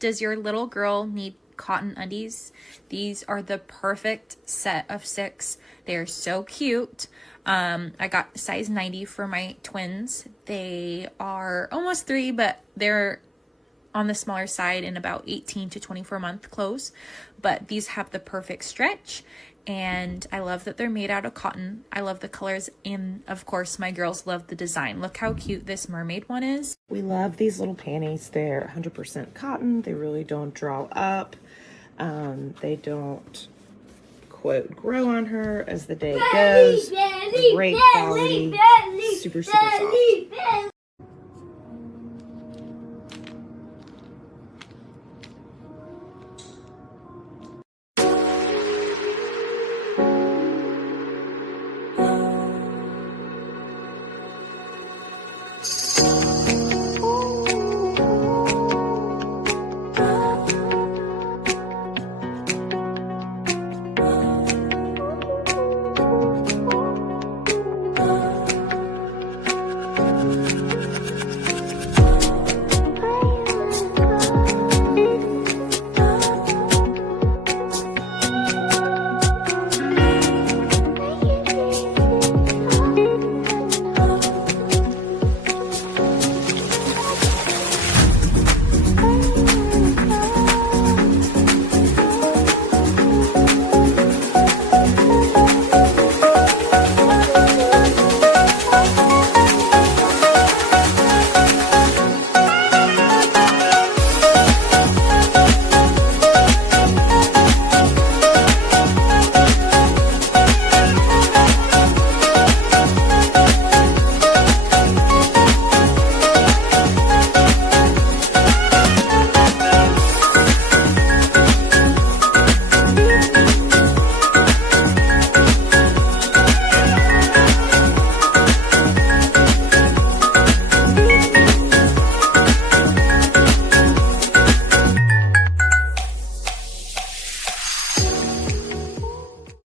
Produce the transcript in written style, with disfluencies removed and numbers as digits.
Does your little girl need cotton undies? These are the perfect set of 6. They're so cute. I got size 90 for my twins. They are almost 3, but they're on the smaller side in about 18 to 24 month clothes. But these have the perfect stretch, and I love that they're made out of cotton. I love the colors, and of course my girls love the design. Look how cute this mermaid one is. We love these little panties. They're 100% cotton. They really don't draw up. They don't, quote, grow on her as the day goes. Great quality, super soft.